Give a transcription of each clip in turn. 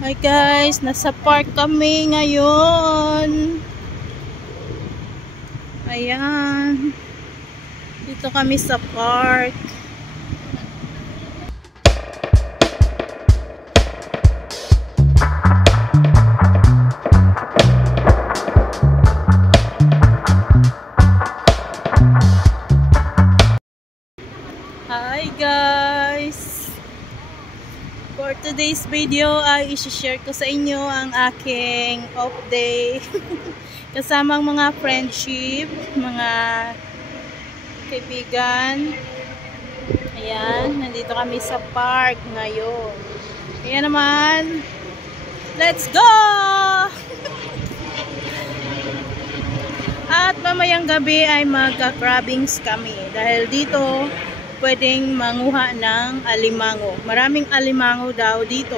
Hi guys, nasa park kami ngayon. Ayan. Dito kami sa park. Hi guys. For today's video ay i-share ko sa inyo ang aking off day. Kasamang mga friendship, mga kaibigan. Ayan, nandito kami sa park ngayon. Ayan naman. Let's go! At mamayang gabi ay magka-crabbings kami. Dahil dito, pwedeng manguha ng alimango. Maraming alimango daw dito.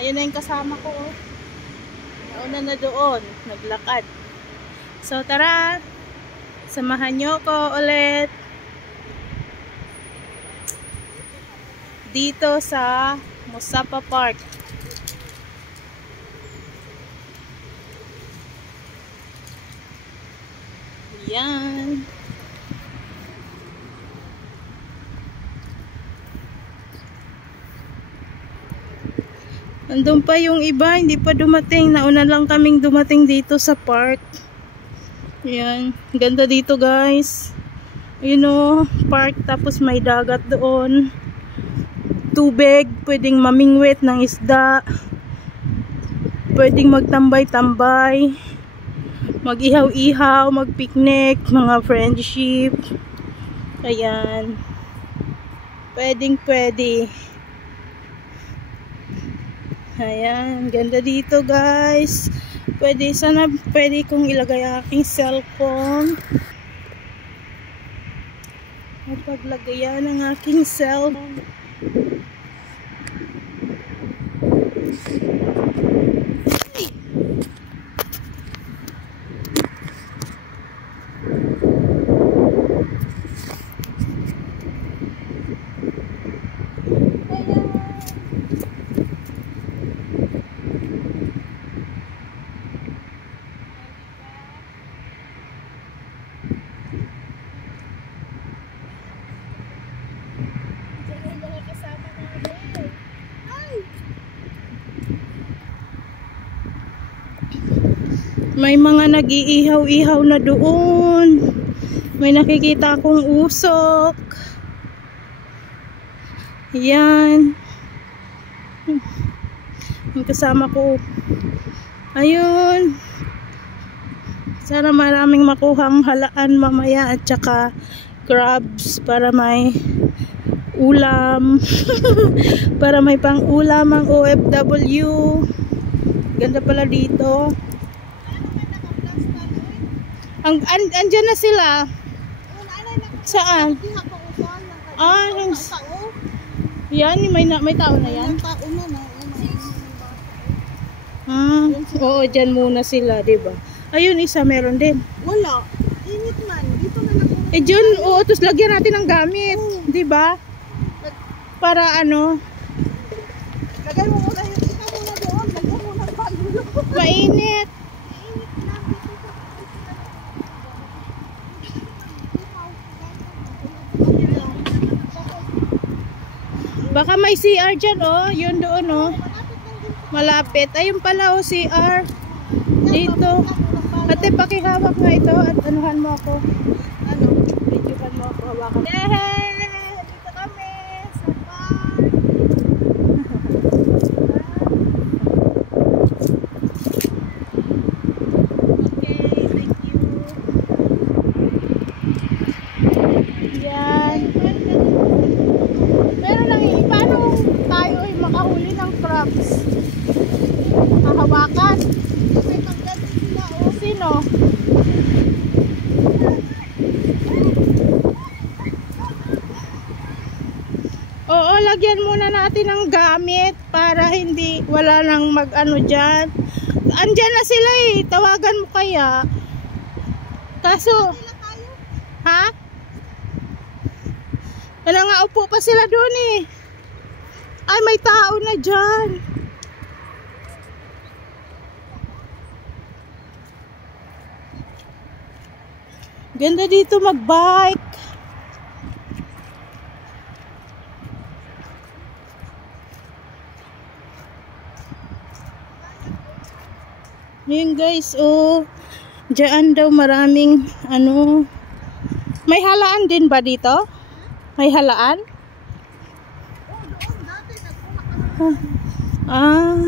Ayan na yung kasama ko. Nauna na doon. Naglakad. So tara. Samahan nyo ko ulit. Dito sa Mosapa Park. Ayan. Nandun pa yung iba, hindi pa dumating. Nauna lang kaming dumating dito sa park. Ayan, ganda dito guys. You know, park tapos may dagat doon. Tubig, pwedeng mamingwit ng isda. Pwedeng magtambay-tambay. Mag-ihaw-ihaw, mag-picnic, mga friendship. Ayan. Pwedeng-pwede. Ayan, ganda dito guys. Sana pwede kong ilagay aking cellphone. Mapaglagayan ng aking cellphone. May mga nag-iihaw-ihaw na doon. May nakikita akong usok. Ayan. Yung kasama ko. Ayun. Sana maraming makuhang halaan mamaya at saka crabs para may ulam. Para may pang ulam ang OFW. Ganda pala dito. Andyan na sila. Saan? Yan, may tao na yan. Oo, dyan muna sila, diba? Ayun, isa meron din. Wala. Init man. Dito na lang. Dyan, oo, tapos lagyan natin ng gamit. Diba? Para ano? Lagay mo muna yung isa muna doon. Lagyan mo ng bagulo. Mainit. Baka may CR dyan, oh. Yun doon, oh. Malapit. Ayun pala, oh, CR. Dito. Ate, pakihawak nga ito at anuhan mo ako. Ano? Videohan mo ako. Hawakan. Yehey! Dito kami sa park. Okay, thank you. Yan. Meron lang yun. Paano tayo ay makahuli ng crabs? Hahawakan. May pagdating sila, oh. Sino? Oo, lagyan muna natin ng gamit para hindi wala nang mag-ano dyan. Andyan na sila eh. Tawagan mo kaya. Kaso, ha? Wala nga, upo pa sila doon eh. Ay, may tao na dyan. Ganda dito mag-bike. Yun guys, oh. Diyan daw maraming ano. May halaan din ba dito? May halaan? Ah.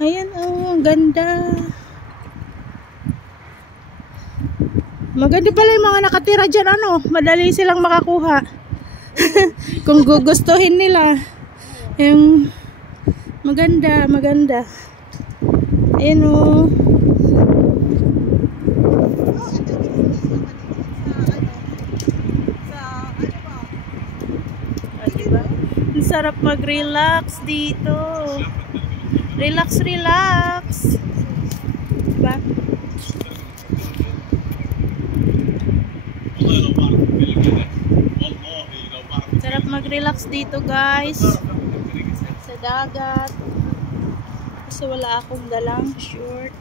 Ayan, oh, ang ganda. Maganda pala yung mga nakatira dyan, ano. Madali silang makakuha. Kung gugustuhin nila. Yung maganda, maganda. Ayan, oh. Diba? Ang sarap mag-relax dito. Relax, relax. Diba? Sarap mag-relax dito, guys. Sa dagat. Kasi wala akong dalang short.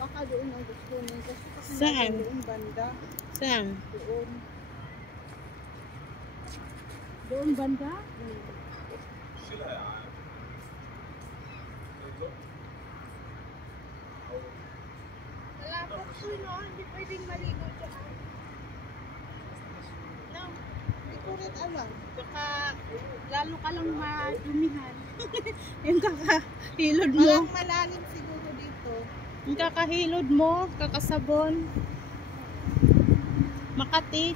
Baka doon ang gusto niya. Kasi Saan? doon banda. Saan? Doon. Doon banda? Malapot po no, hindi pwedeng maligo dyan. No, hindi ko rin alam. Baka lalo ka lang madumihan. Yung kakahilod mo. Walang malalim siguro dito. Yung kakahilod mo, kakasabon. Makati.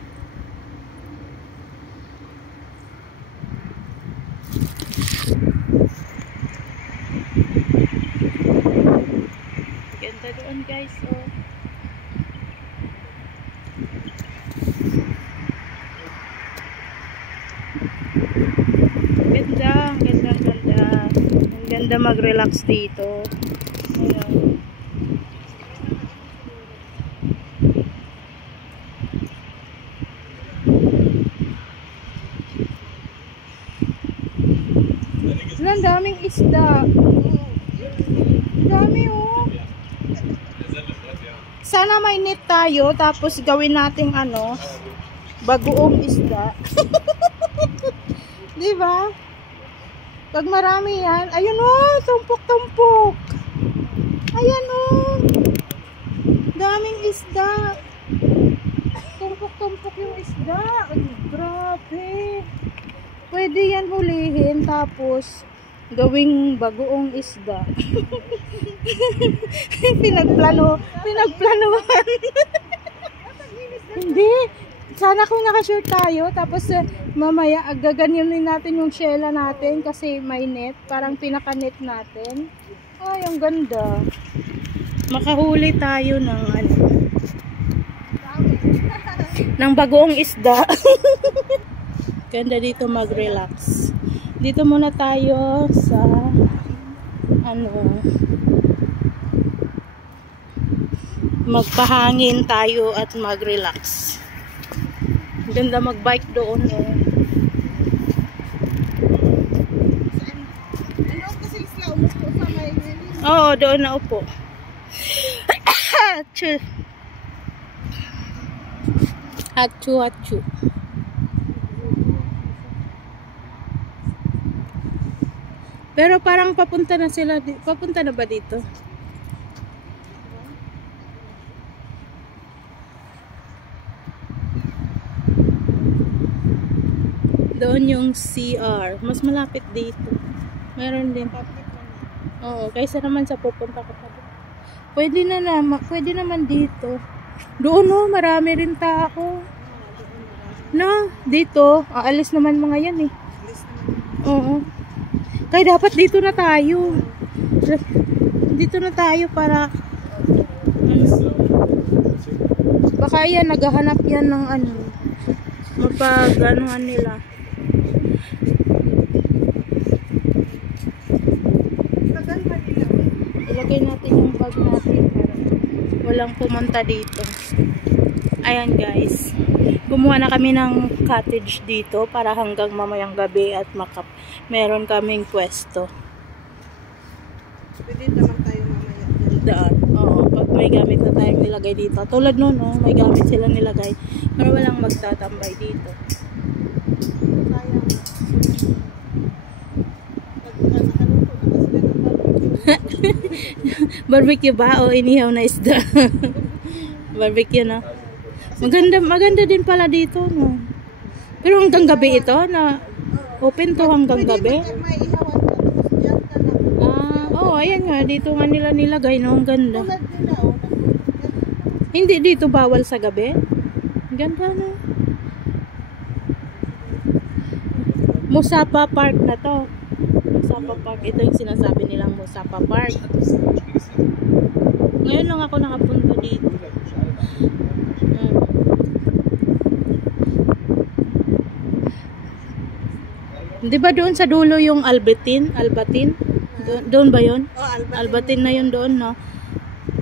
Ganda doon guys, oh. Ganda, ganda, ganda. Ang ganda mag-relax dito. Ayan. Ang daming isda. Dami, oh. Sana may net tayo, tapos gawin nating ano, bagoong isda. Di ba? Pag marami yan, ayun, oh, tumpok-tumpok. Ayan, oh. Daming isda. Tumpok-tumpok yung isda. Ay, grabe. Pwede yan hulihin, tapos gawing bagoong isda. Pinagplanuhan. Hindi. Sana kung nakashare tayo, tapos mamaya gaganyanin natin yung shella natin kasi may net, parang pinaka-net natin. Ay, ang ganda. Makahuli tayo ng ano, ng bagoong isda. Ganda dito mag-relax. Dito muna tayo sa ano, magpahangin tayo at mag-relax. Ganda mag-bike doon, oh. Ano kasi sila umupo sa may nilin? Oo, doon na upo. Hachu. Hachu, hachu. Pero parang papunta na sila. Papunta na ba dito? Doon yung CR. Mas malapit dito. Meron din. Oo, kaysa naman sa pupunta ko pa. Pwede na naman. Pwede naman dito. Doon, oh, marami rin tao. No, dito. Aalis naman mga yan eh. Oo. Kaya dapat dito na tayo. Dito na tayo para baka yan, naghahanap yan ng ano, mapag-anuhan nila. Tagal ba nila? Ilagay natin yung bag natin para walang pumunta dito. Ayan guys. Gumawa na kami ng cottage dito para hanggang mamayang gabi at meron kaming pwesto. Pwede naman tayo mamaya dyan. Daan. Oo, pag may gamit na tayong nilagay dito. Tulad nun, oh, may gamit silang nilagay. Pero walang magtatambay dito. Sayang. Nakaluto na sila ng barbecue. Barbecue ba o inihaw na isda? Barbecue na. Maganda din pala dito, no. Pero hanggang gabi ito na open to hanggang gabi. Pwede may ihawan ka, tapos dyan ka na. Oh, ayan nga dito nga nila nilagay, no. Ang ganda. Tulad nila, oh. Hindi dito bawal sa gabi. Ang ganda, no. Musapa Park na to. Musapa Park. Ito yung sinasabi nilang Musapa Park. Ngayon lang ako nakapunta dito. Di ba doon sa dulo yung Albatin? Doon ba yun? Oh, Albatin na yun doon, no?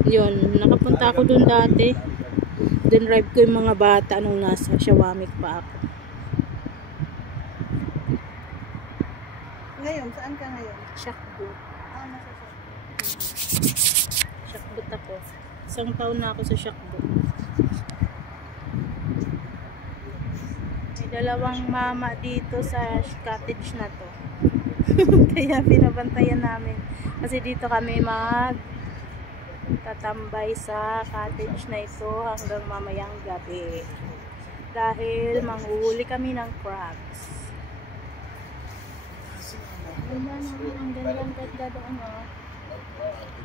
Yun, nakapunta ako doon dati. Dinrive ko yung mga bata nung nasa Shawamik pa ako. Ngayon, saan ka ngayon? Shakbo. Nasa Shakbo ako. Isang taon na ako sa Shakbo. May dalawang mama dito sa cottage na to. Kaya pinabantayan namin. Kasi dito kami tatambay sa cottage na ito hanggang mamayang gabi. Dahil manghuhuli kami ng crabs. Ang ganda doon, oh.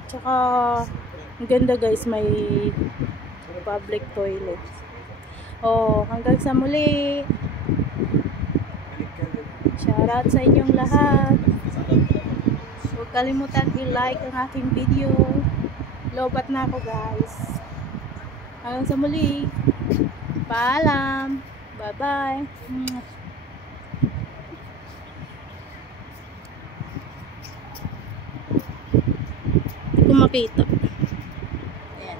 Tsaka ang ganda guys, may public toilet. Oh, hanggang sa muli. Shoutout sa inyong lahat. Huwag kalimutan i-like ang aking video. Lobat na ako guys. Hanggang sa muli. Paalam. Bye-bye. Hindi ko makita. Ayan.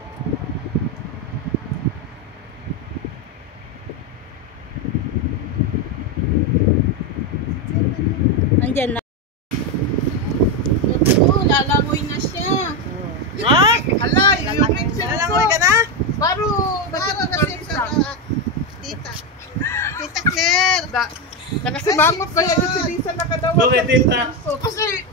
Nandyan na. Oh, lalangoy na siya. Ha? Hala, yung Lalangoy ka na? Baro kasi sa tita. Tita Claire. Nakasimangot kaya si Lisa nakadawa. Bakit, tita? Kasi